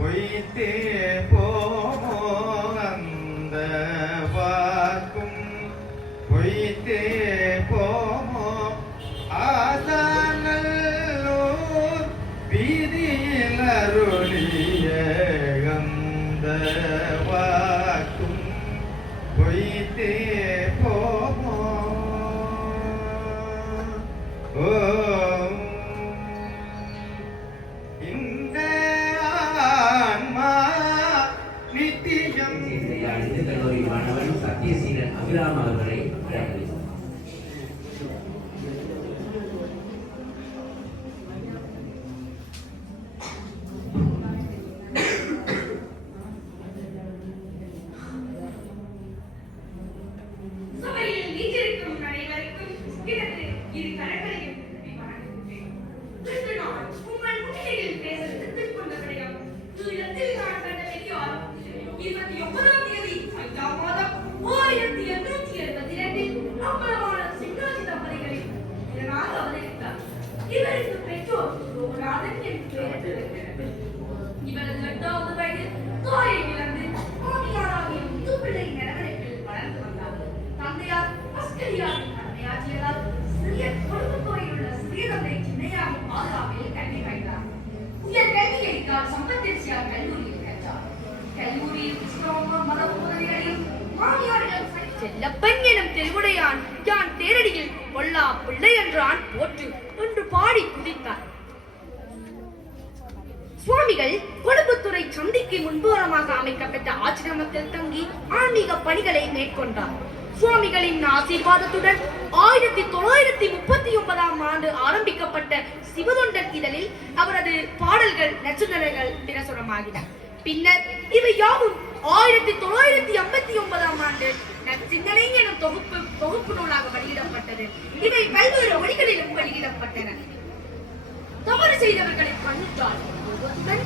பொய்த்தே போமோ அந்த வாக்கும் பொய்த்தே போமோ ஆசானல்லூர் வீதியில் அருளிய அந்த வாக்கும் பொய்த்தே போமோ ஓ இந்த ஆன்மா நித்தியம் கல்லூரி மாணவன் சத்யசீலன் அபிராம் அவர்களை இவருக்கு பெற்றோர் ரோகநாதன் என்று பெயர். இவரது 8வது வயதில் தாயை இழந்து மாமியாராகிய முத்துப்பிள்ளை நிலவரத்தில் வளர்ந்து வந்தார். தந்தையார் அஸ்கரியாரின் கடமையாற்றியதால் சிறிய குடும்பத்தோரில் உள்ள சிறிய தந்தை சின்னையாவின் பாதுகாப்பில் கல்வி பயின்றார். உயர் கல்வியை சம்பத்தியார் கல்லூரியில் கற்றார். கல்லூரியில் மதம் முதலியரையும் மாமியாரிடம் செல்லப்பன் எனும் தெளிவுடையான் யான் தேரடியில் கொல்லா பிள்ளை என்றான் போற்று என்று பாடி குதித்தார். சுவாமிகள் கொழும்புத்துறை சந்திக்கு முன்புறமாக அமைக்கப்பட்ட ஆசிரமத்தில் தங்கி ஆன்மீக பணிகளை மேற்கொண்டார். சுவாமிகளின் ஆசீர்வாதத்துடன் 1939ஆம் ஆண்டு ஆரம்பிக்கப்பட்ட சிவதொண்டர் இதழில் அவரது பாடல்கள் நச்சுதல்கள் பிரசுரமாகின. பின்னர் இவை யாவும் 1959ஆம் ஆண்டு நற்சிந்தனை எனும் தொகுப்பு நூலாக வெளியிடப்பட்டது. இவை பல்வேறு மொழிகளிலும் வெளியிடப்பட்டன. தவறு செய்தவர்களை மன்னித்தால்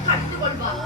கண்டு கொள்வார்.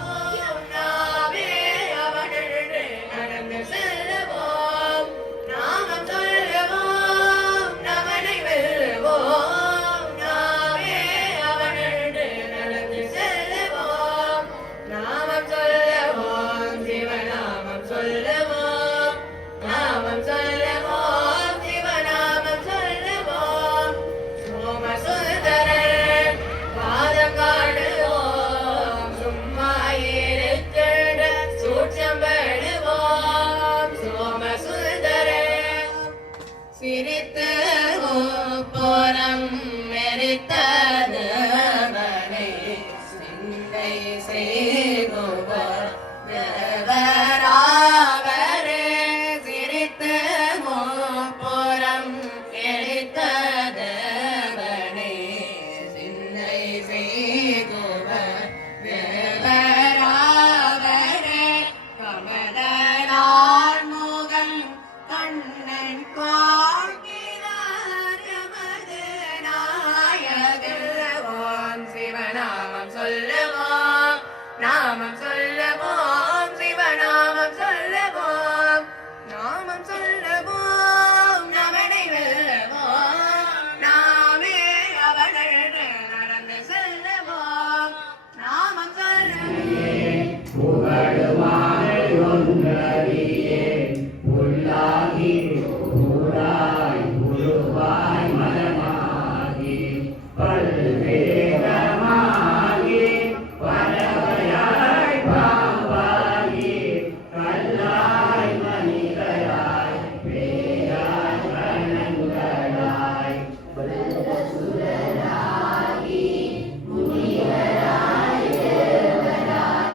நாமம் சொல்லுவோம் சிவநாமம் சொல்லுவோம் நாமம் சொல்லுவோம் நமனை வெல்லுவோம் நாமே அவர்கள் நடந்து செல்லுவோம் நாமம் சொல்லுவோம் புகழுவாய் ஒன்றறியே